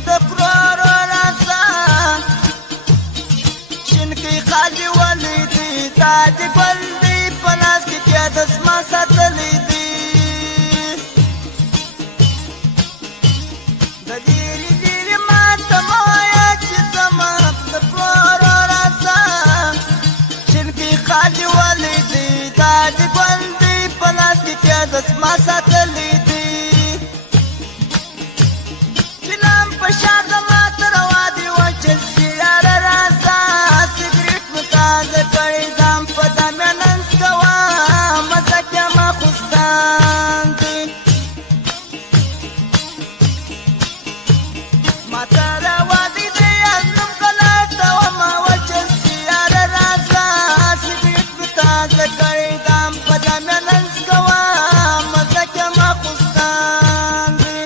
منډه کړو راسه شینکۍ خالي ولیدې دا دې ګل دی په لاس کې بیا د زما ساتلی دی د لیرې لیرې ماته مه وایه چې زما د کړو راسه شینکۍ خالي ولیدې دا دې ګل دی په لاس کې بیا د زما ساتلی دی شار د ماته روا دی وچل سي یاره راسه سګرېټ مو تازه کړی ځان په دمه ننس کوه مزه کې ماخوستان دی ماته روا دی د یاد نوم غلطه ومه وچل سي یاره راسه سګرېټ مو تازه کړی ځان په دمه ننس کوه مزه کې ماخوستان دی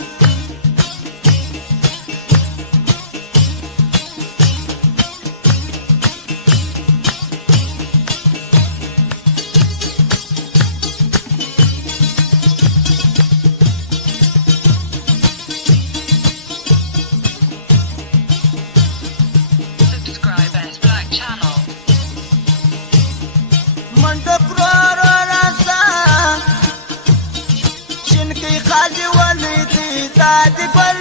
منډه کړو راسه شینکۍ خالي ولیدې دا دې ګل